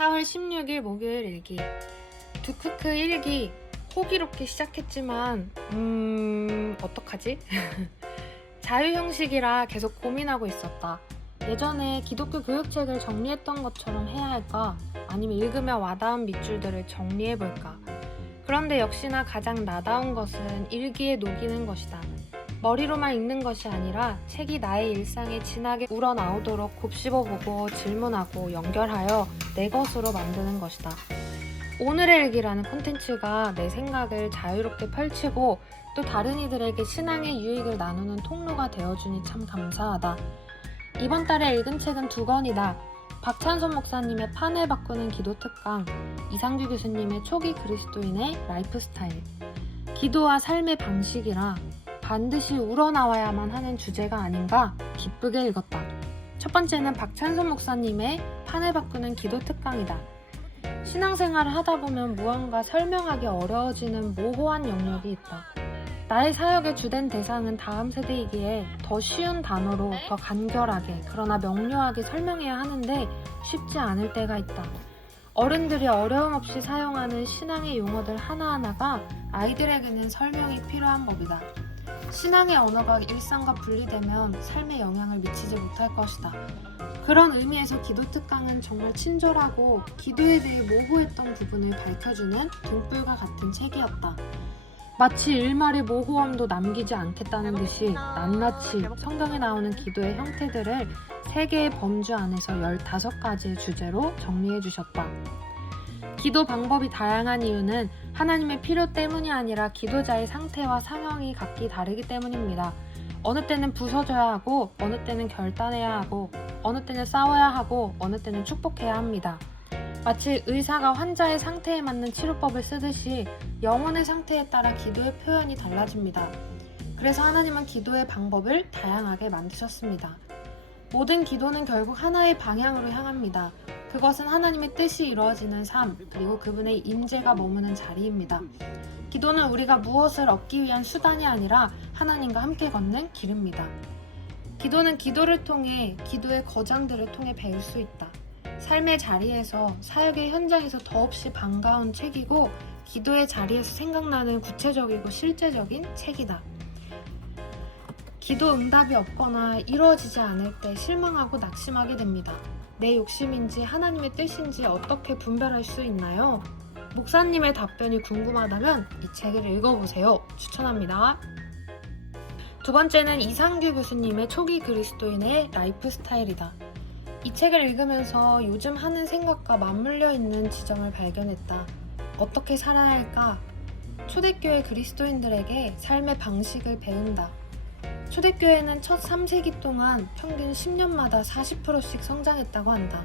4월 16일 목요일 일기. 두크크 일기. 호기롭게 시작했지만 어떡하지? 자유 형식이라 계속 고민하고 있었다. 예전에 기독교 교육책을 정리했던 것처럼 해야 할까? 아니면 읽으며 와닿은 밑줄들을 정리해볼까? 그런데 역시나 가장 나다운 것은 일기에 녹이는 것이다. 머리로만 읽는 것이 아니라 책이 나의 일상에 진하게 우러나오도록 곱씹어보고 질문하고 연결하여 내 것으로 만드는 것이다. 오늘의 일기라는 콘텐츠가 내 생각을 자유롭게 펼치고 또 다른 이들에게 신앙의 유익을 나누는 통로가 되어주니 참 감사하다. 이번 달에 읽은 책은 2권이다. 박찬선 목사님의 판을 바꾸는 기도 특강, 이상규 교수님의 초기 그리스도인의 라이프 스타일. 기도와 삶의 방식이라 반드시 우러나와야만 하는 주제가 아닌가 기쁘게 읽었다. 첫 번째는 박찬선 목사님의 판을 바꾸는 기도 특강이다. 신앙생활을 하다 보면 무언가 설명하기 어려워지는 모호한 영역이 있다. 나의 사역의 주된 대상은 다음 세대이기에 더 쉬운 단어로 더 간결하게 그러나 명료하게 설명해야 하는데 쉽지 않을 때가 있다. 어른들이 어려움 없이 사용하는 신앙의 용어들 하나하나가 아이들에게는 설명이 필요한 법이다. 신앙의 언어가 일상과 분리되면 삶에 영향을 미치지 못할 것이다. 그런 의미에서 기도 특강은 정말 친절하고 기도에 대해 모호했던 부분을 밝혀주는 등불과 같은 책이었다. 마치 일말의 모호함도 남기지 않겠다는 듯이 낱낱이 성경에 나오는 기도의 형태들을 3개의 범주 안에서 15가지의 주제로 정리해 주셨다. 기도 방법이 다양한 이유는 하나님의 필요 때문이 아니라 기도자의 상태와 상황이 각기 다르기 때문입니다. 어느 때는 부서져야 하고, 어느 때는 결단해야 하고, 어느 때는 싸워야 하고, 어느 때는 축복해야 합니다. 마치 의사가 환자의 상태에 맞는 치료법을 쓰듯이 영혼의 상태에 따라 기도의 표현이 달라집니다. 그래서 하나님은 기도의 방법을 다양하게 만드셨습니다. 모든 기도는 결국 하나의 방향으로 향합니다. 그것은 하나님의 뜻이 이루어지는 삶, 그리고 그분의 임재가 머무는 자리입니다. 기도는 우리가 무엇을 얻기 위한 수단이 아니라 하나님과 함께 걷는 길입니다. 기도는 기도를 통해, 기도의 거장들을 통해 배울 수 있다. 삶의 자리에서, 사역의 현장에서 더없이 반가운 책이고 기도의 자리에서 생각나는 구체적이고 실제적인 책이다. 기도 응답이 없거나 이루어지지 않을 때 실망하고 낙심하게 됩니다. 내 욕심인지 하나님의 뜻인지 어떻게 분별할 수 있나요? 목사님의 답변이 궁금하다면 이 책을 읽어보세요. 추천합니다. 두 번째는 이상규 교수님의 초기 그리스도인의 라이프 스타일이다. 이 책을 읽으면서 요즘 하는 생각과 맞물려 있는 지점을 발견했다. 어떻게 살아야 할까? 초대교회 그리스도인들에게 삶의 방식을 배운다. 초대교회는 첫 3세기 동안 평균 10년마다 40%씩 성장했다고 한다.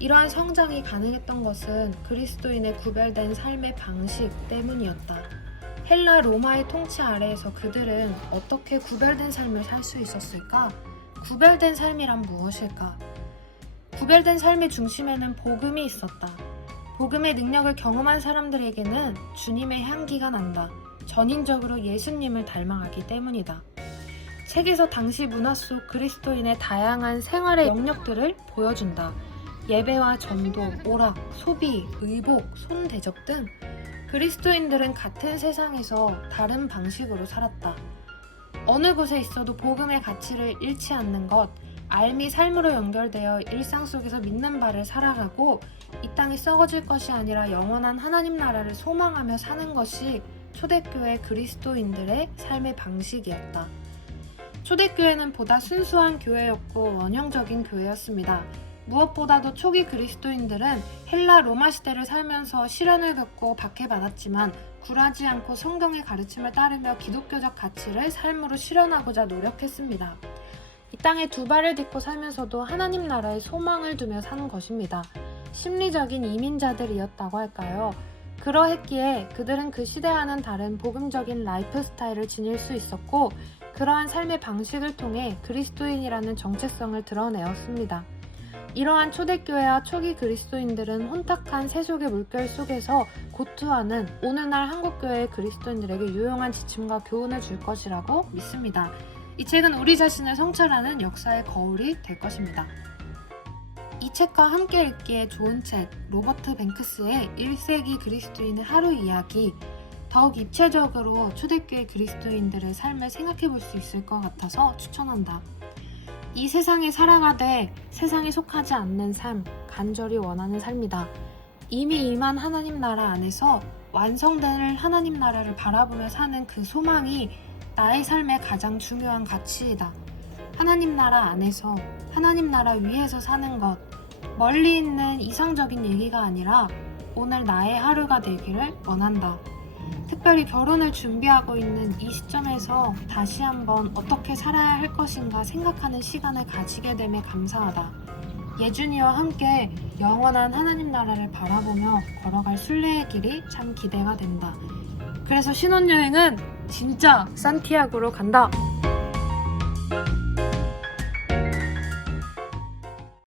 이러한 성장이 가능했던 것은 그리스도인의 구별된 삶의 방식 때문이었다. 헬라 로마의 통치 아래에서 그들은 어떻게 구별된 삶을 살 수 있었을까? 구별된 삶이란 무엇일까? 구별된 삶의 중심에는 복음이 있었다. 복음의 능력을 경험한 사람들에게는 주님의 향기가 난다. 전인적으로 예수님을 닮아가기 때문이다. 책에서 당시 문화 속 그리스도인의 다양한 생활의 영역들을 보여준다. 예배와 전도, 오락, 소비, 의복, 손대접 등 그리스도인들은 같은 세상에서 다른 방식으로 살았다. 어느 곳에 있어도 복음의 가치를 잃지 않는 것, 삶이 삶으로 연결되어 일상 속에서 믿는 바를 살아가고 이 땅이 썩어질 것이 아니라 영원한 하나님 나라를 소망하며 사는 것이 초대교회 그리스도인들의 삶의 방식이었다. 초대교회는 보다 순수한 교회였고 원형적인 교회였습니다. 무엇보다도 초기 그리스도인들은 헬라 로마 시대를 살면서 시련을 겪고 박해받았지만 굴하지 않고 성경의 가르침을 따르며 기독교적 가치를 삶으로 실현하고자 노력했습니다. 이 땅에 2발을 딛고 살면서도 하나님 나라에 소망을 두며 사는 것입니다. 심리적인 이민자들이었다고 할까요? 그러했기에 그들은 그 시대와는 다른 복음적인 라이프 스타일을 지닐 수 있었고 그러한 삶의 방식을 통해 그리스도인이라는 정체성을 드러내었습니다. 이러한 초대교회와 초기 그리스도인들은 혼탁한 세속의 물결 속에서 고투하는 오늘날 한국교회의 그리스도인들에게 유용한 지침과 교훈을 줄 것이라고 믿습니다. 이 책은 우리 자신을 성찰하는 역사의 거울이 될 것입니다. 이 책과 함께 읽기에 좋은 책, 로버트 뱅크스의 1세기 그리스도인의 하루 이야기, 더욱 입체적으로 초대교회 그리스도인들의 삶을 생각해 볼 수 있을 것 같아서 추천한다. 이 세상에 살아가되 세상에 속하지 않는 삶, 간절히 원하는 삶이다. 이미 임한 하나님 나라 안에서 완성될 하나님 나라를 바라보며 사는 그 소망이 나의 삶의 가장 중요한 가치이다. 하나님 나라 안에서, 하나님 나라 위에서 사는 것, 멀리 있는 이상적인 얘기가 아니라 오늘 나의 하루가 되기를 원한다. 특별히 결혼을 준비하고 있는 이 시점에서 다시 한번 어떻게 살아야 할 것인가 생각하는 시간을 가지게 됨에 감사하다. 예준이와 함께 영원한 하나님 나라를 바라보며 걸어갈 순례의 길이 참 기대가 된다. 그래서 신혼여행은 진짜 산티아고로 간다.